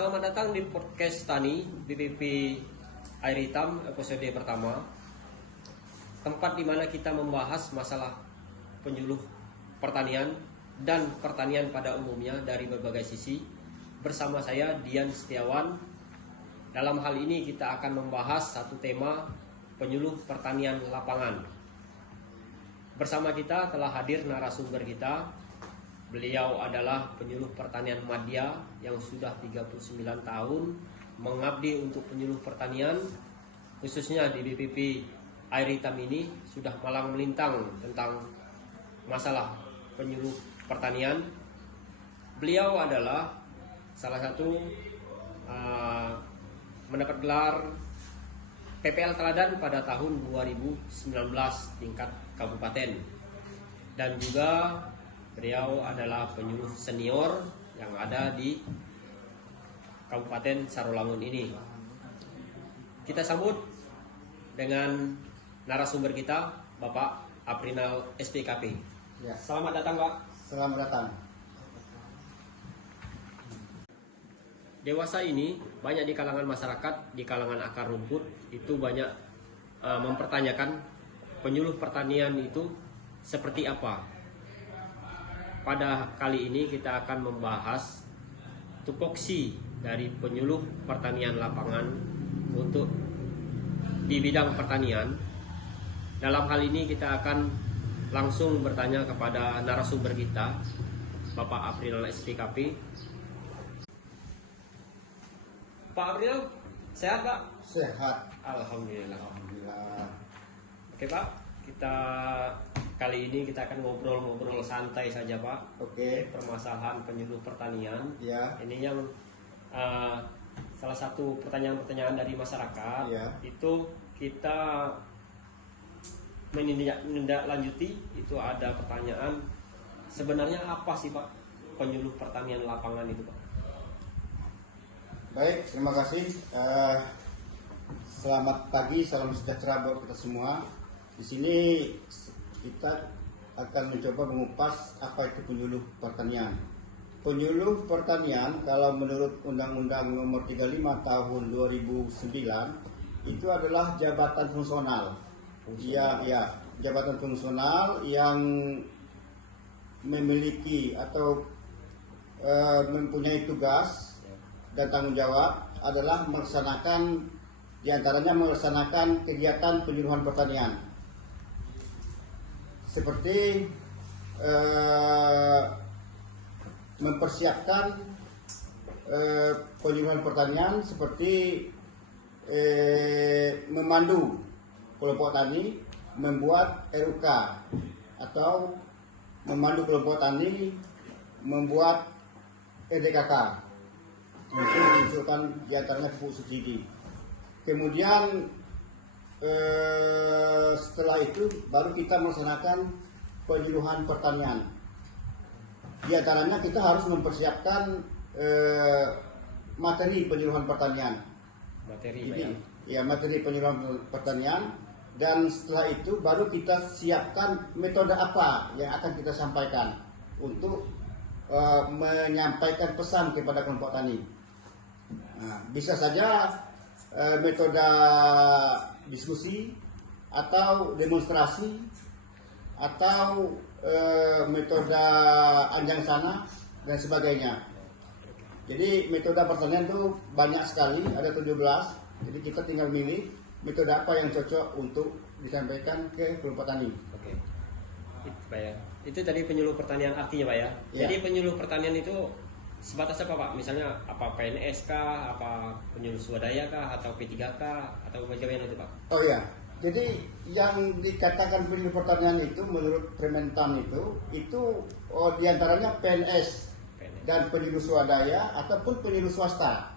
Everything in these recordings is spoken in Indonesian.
Selamat datang di podcast Tani BPP Air Hitam episode pertama. Tempat di mana kita membahas masalah penyuluh pertanian dan pertanian pada umumnya dari berbagai sisi. Bersama saya Dian Setiawan. Dalam hal ini kita akan membahas satu tema penyuluh pertanian lapangan. Bersama kita telah hadir narasumber kita. Beliau adalah penyuluh pertanian madya yang sudah 39 tahun mengabdi untuk penyuluh pertanian, khususnya di BPP Air Hitam ini sudah malang melintang tentang masalah penyuluh pertanian. Beliau adalah salah satu mendapat gelar PPL Teladan pada tahun 2019 tingkat kabupaten, dan juga beliau adalah penyuluh senior yang ada di Kabupaten Sarolangun ini. Kita sambut dengan narasumber kita, Bapak Aprinal SPKP. Ya. Selamat datang, Pak. Selamat datang. Dewasa ini banyak di kalangan masyarakat, di kalangan akar rumput itu banyak mempertanyakan penyuluh pertanian itu seperti apa. Pada kali ini kita akan membahas tupoksi dari penyuluh pertanian lapangan untuk di bidang pertanian. Dalam hal ini kita akan langsung bertanya kepada narasumber kita, Bapak Aprinal SPKP. Pak Aprinal, sehat Pak? Sehat. Alhamdulillah. Alhamdulillah. Oke Pak, kali ini kita akan ngobrol-ngobrol santai saja Pak. Oke. Permasalahan penyuluh pertanian. Ya. Ini yang salah satu pertanyaan-pertanyaan dari masyarakat. Ya. Itu kita menindaklanjuti. Itu ada pertanyaan, sebenarnya apa sih Pak penyuluh pertanian lapangan itu Pak? Baik, terima kasih. Selamat pagi, salam sejahtera buat kita semua. Di sini kita akan mencoba mengupas apa itu penyuluh pertanian. Penyuluh pertanian kalau menurut Undang-Undang Nomor 35 Tahun 2009 itu adalah jabatan fungsional. Ya, jabatan fungsional yang memiliki atau mempunyai tugas dan tanggung jawab adalah melaksanakan, diantaranya melaksanakan kegiatan penyuluhan pertanian, seperti mempersiapkan penyuluhan pertanian, seperti memandu kelompok tani membuat RUK, atau memandu kelompok tani membuat RDKK untuk mengusulkan diantaranya pupuk subsidi. Kemudian setelah itu baru kita melaksanakan penyuluhan pertanian. Di antaranya kita harus mempersiapkan materi penyuluhan pertanian. Materi penyuluhan pertanian, dan setelah itu baru kita siapkan metode apa yang akan kita sampaikan untuk menyampaikan pesan kepada kelompok tani. Nah, bisa saja metode diskusi atau demonstrasi atau metode anjang sana dan sebagainya. Jadi metode pertanian itu banyak sekali, ada 17. Jadi kita tinggal milih metode apa yang cocok untuk disampaikan ke kelompok tani. Oke. Itu Pak ya. Itu tadi penyuluh pertanian artinya Pak ya. Ya. Jadi penyuluh pertanian itu sebatas apa Pak? Misalnya apa PNS kah, apa penyuluh swadaya kah, atau P3K, atau bagaimana itu Pak? Oh ya, jadi yang dikatakan penyuluh pertanian itu menurut Prementan itu diantaranya PNS dan penyuluh swadaya ataupun penyuluh swasta,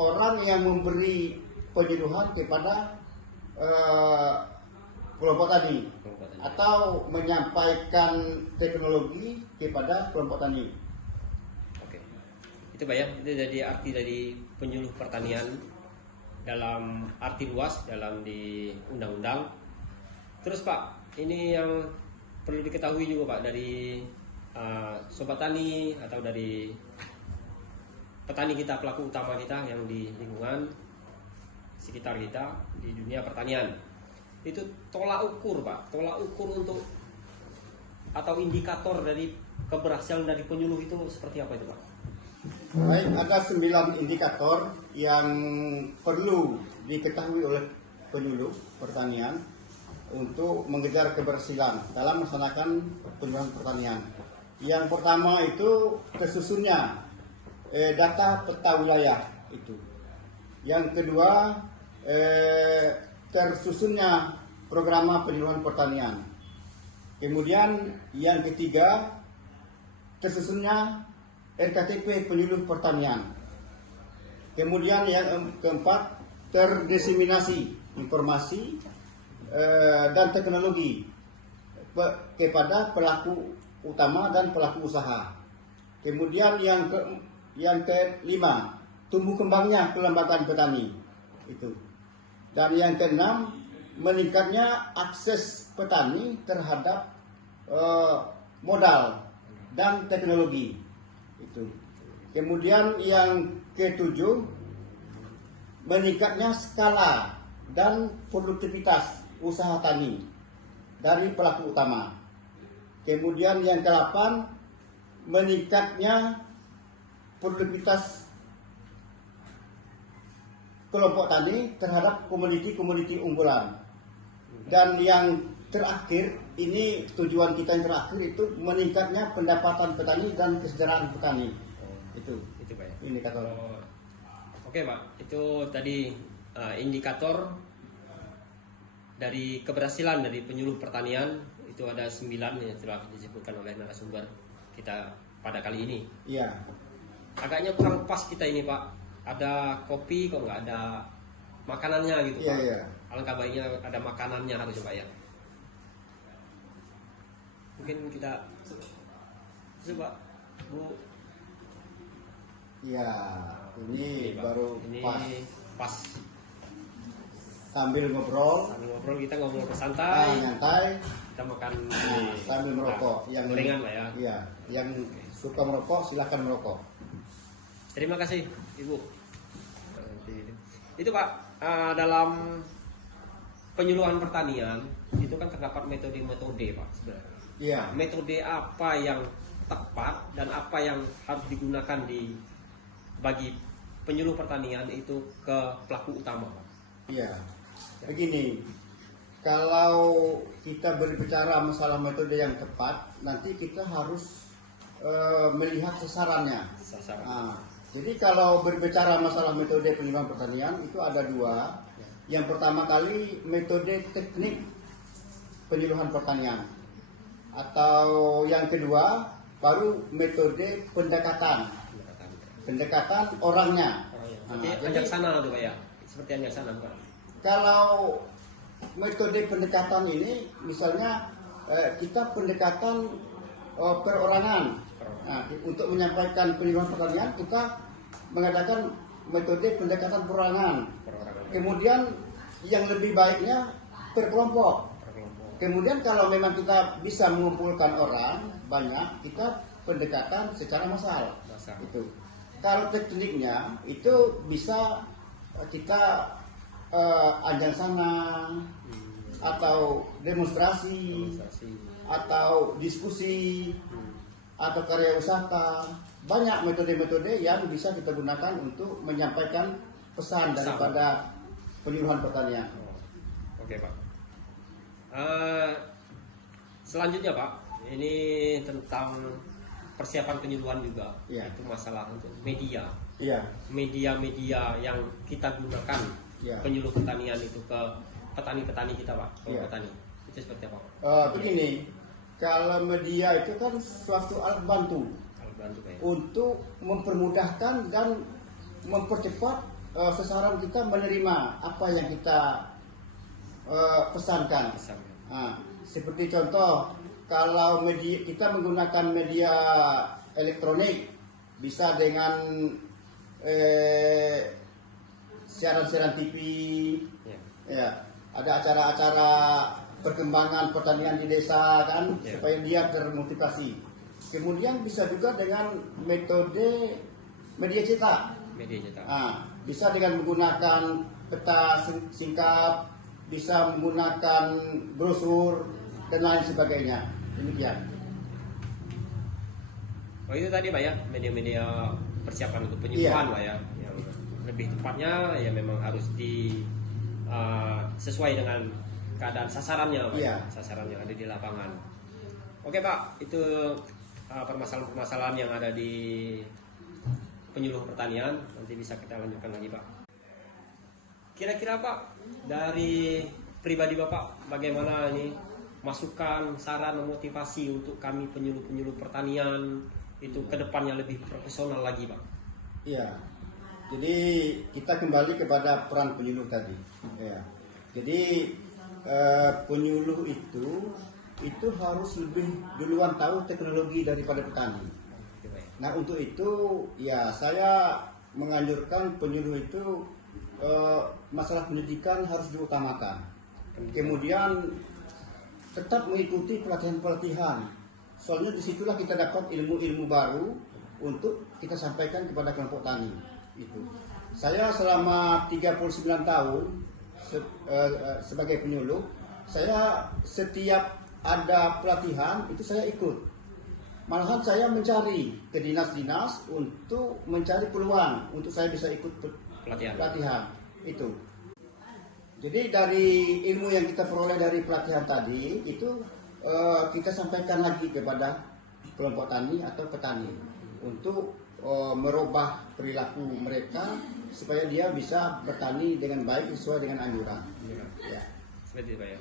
orang yang memberi penyuluhan kepada kelompok tani atau menyampaikan teknologi kepada kelompok tani. Itu Pak ya, itu jadi arti dari penyuluh pertanian dalam arti luas dalam di undang-undang. Terus Pak, ini yang perlu diketahui juga Pak dari sobat tani atau dari petani kita, pelaku utama kita yang di lingkungan sekitar kita di dunia pertanian. Itu tolak ukur Pak, tolak ukur untuk atau indikator dari keberhasilan dari penyuluh itu seperti apa itu Pak? Baik, ada 9 indikator yang perlu diketahui oleh penyuluh pertanian untuk mengejar keberhasilan dalam melaksanakan penyuluhan pertanian. Yang pertama itu tersusunnya data peta wilayah itu. Yang kedua tersusunnya program penyuluhan pertanian. Kemudian yang ketiga tersusunnya RKTP penyuluh pertanian. Kemudian yang keempat terdiseminasi informasi dan teknologi kepada pelaku utama dan pelaku usaha. Kemudian yang kelima tumbuh kembangnya kelembagaan petani itu. Dan yang keenam meningkatnya akses petani terhadap modal dan teknologi itu. Kemudian yang ketujuh meningkatnya skala dan produktivitas usaha tani dari pelaku utama. Kemudian yang ke-8 meningkatnya produktivitas kelompok tani terhadap komoditi-komoditi unggulan. Dan yang terakhir, ini tujuan kita yang terakhir itu meningkatnya pendapatan petani dan kesejahteraan petani. Itu Pak ya. indikator. Oke Pak, itu tadi indikator dari keberhasilan dari penyuluh pertanian. Itu ada 9 yang telah disebutkan oleh narasumber kita pada kali ini. Iya. Agaknya kurang pas kita ini Pak. Ada kopi kok nggak ada makanannya gitu Pak. Iya. Alangkah baiknya ada makanannya harus Pak ya. Mungkin kita coba Bu. Iya, ini Pak. baru Ini pas sambil ngobrol, kita ngobrol santai, nyantai, kita makan sambil merokok. Yang gorengan Pak ya. Iya, yang suka merokok silahkan merokok. Terima kasih Ibu. Itu Pak, dalam penyuluhan pertanian itu kan terdapat metode-metode Pak sebenarnya. Iya. Metode apa yang tepat dan apa yang harus digunakan bagi penyuluh pertanian itu ke pelaku utama Pak? Iya. Begini, kalau kita berbicara masalah metode yang tepat, nanti kita harus melihat sasarannya. Nah, jadi kalau berbicara masalah metode penyuluhan pertanian itu ada 2. Yang pertama kali metode teknik penyuluhan pertanian, atau yang kedua baru metode pendekatan orangnya. Jadi anjak sana tuh Pak ya, seperti anjak sana Pak. Kalau metode pendekatan ini misalnya kita pendekatan perorangan. Nah, untuk menyampaikan penyuluhan pertanian kita mengadakan metode pendekatan perorangan. Kemudian yang lebih baiknya per kelompok. Kemudian kalau memang kita bisa mengumpulkan orang banyak, kita pendekatan secara massal. Itu. Kalau tekniknya itu bisa kita ajang sana atau demonstrasi atau diskusi atau karya wisata. Banyak metode-metode yang bisa kita gunakan untuk menyampaikan pesan daripada penyuluhan pertanian. Oke Pak. Selanjutnya Pak, ini tentang persiapan penyuluhan juga. Iya. Itu masalah untuk media. Iya. Media-media yang kita gunakan penyuluh pertanian itu ke petani-petani kita Pak. Petani. Itu seperti apa? Begini, kalau media itu kan suatu alat bantu untuk mempermudahkan dan mempercepat sasaran kita menerima apa yang kita pesankan. Nah, seperti contoh, kalau media kita menggunakan media elektronik, bisa dengan siaran-siaran TV, ya, ada acara-acara perkembangan pertanian di desa kan, supaya dia termotivasi. Kemudian bisa juga dengan metode media cetak. Media cetak. Bisa dengan menggunakan peta singkat, bisa menggunakan brosur dan lain sebagainya. Demikian. Oh itu tadi Pak ya, media-media persiapan untuk penyuluhan Pak ya. Yang lebih tepatnya ya memang harus sesuai dengan keadaan sasarannya Pak. Iya. Sasaran yang ada di lapangan. Oke Pak, itu permasalahan-permasalahan yang ada di penyuluh pertanian. Nanti bisa kita lanjutkan lagi Pak. Kira-kira Pak, dari pribadi Bapak bagaimana ini masukan, saran, motivasi untuk kami penyuluh-penyuluh pertanian itu ke depannya lebih profesional lagi Pak? Iya. Jadi kita kembali kepada peran penyuluh tadi. Ya. Jadi penyuluh itu harus lebih duluan tahu teknologi daripada petani. Nah untuk itu ya saya menganjurkan penyuluh itu masalah pendidikan harus diutamakan. Kemudian tetap mengikuti pelatihan-pelatihan. Soalnya disitulah kita dapat ilmu-ilmu baru untuk kita sampaikan kepada kelompok tani. Itu. Saya selama 39 tahun sebagai penyuluh, saya setiap ada pelatihan itu saya ikut. Malahan saya mencari ke dinas-dinas untuk mencari peluang untuk saya bisa ikut pelatihan itu. Jadi dari ilmu yang kita peroleh dari pelatihan tadi itu kita sampaikan lagi kepada kelompok tani atau petani untuk merubah perilaku mereka supaya dia bisa bertani dengan baik sesuai dengan anjuran. Ya. Seperti itu Pak ya.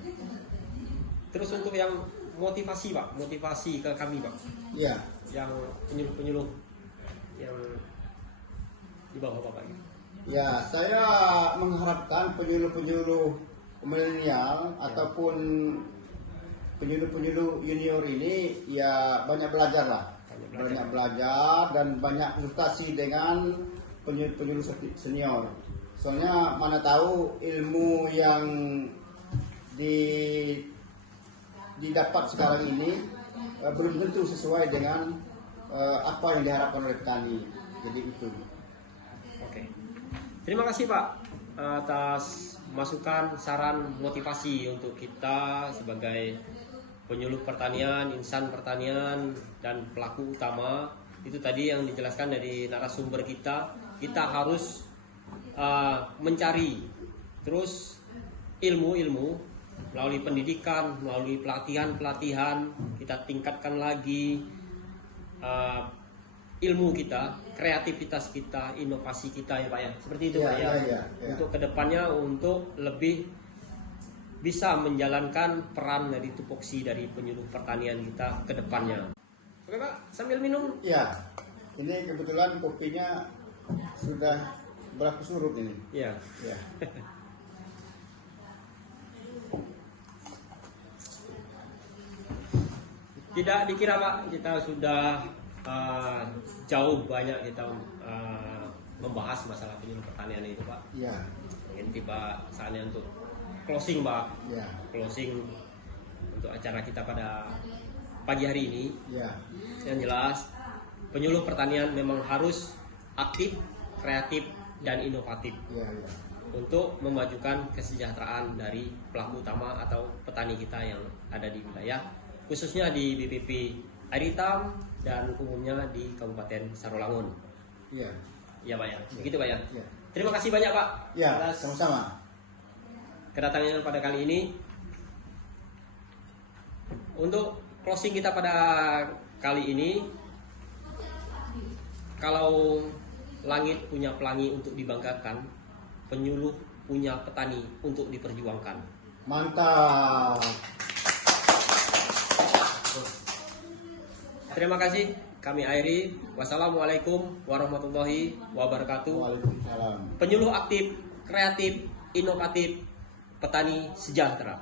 Terus untuk yang motivasi Pak, motivasi ke kami Pak. Iya. Yang penyuluh-penyuluh yang di bawah Bapak gitu. Ya, saya mengharapkan penyuluh-penyuluh milenial ataupun penyuluh-penyuluh junior ini ya banyak belajar lah. Banyak belajar dan banyak konsultasi dengan penyuluh senior. Soalnya mana tahu ilmu yang didapat sekarang ini belum tentu sesuai dengan apa yang diharapkan oleh petani. Jadi itu. Oke. Terima kasih Pak atas masukan, saran, motivasi untuk kita sebagai penyuluh pertanian, insan pertanian dan pelaku utama. Itu tadi yang dijelaskan dari narasumber kita. Kita harus mencari terus ilmu-ilmu melalui pendidikan, melalui pelatihan-pelatihan, kita tingkatkan lagi ilmu kita, kreativitas kita, inovasi kita ya Pak ya. Seperti itu Pak ya. Untuk kedepannya untuk lebih bisa menjalankan peran dari tupoksi dari penyuluh pertanian kita ke depannya. Oke Pak, sambil minum. Ya, ini kebetulan kopinya sudah berakus surut ini. Iya. Ya. Tidak dikira Pak, kita sudah jauh banyak kita membahas masalah penyuluh pertanian itu Pak. Iya. Mungkin tiba saatnya untuk closing Pak. Ya. Closing untuk acara kita pada pagi hari ini. Ya. Yang jelas penyuluh pertanian memang harus aktif, kreatif dan inovatif. Ya. Untuk memajukan kesejahteraan dari pelaku utama atau petani kita yang ada di wilayah, khususnya di BPP Air Hitam dan umumnya di Kabupaten Sarolangun. Iya. Iya Pak ya, begitu Pak ya. Ya. Terima kasih banyak Pak Ya, atas sama-sama. kedatangannya pada kali ini. Untuk closing kita pada kali ini, kalau langit punya pelangi untuk dibanggakan, penyuluh punya petani untuk diperjuangkan. Mantap. Terima kasih, kami akhiri. Wassalamualaikum warahmatullahi wabarakatuh. Waalaikumsalam. Penyuluh aktif, kreatif, inovatif, petani sejahtera.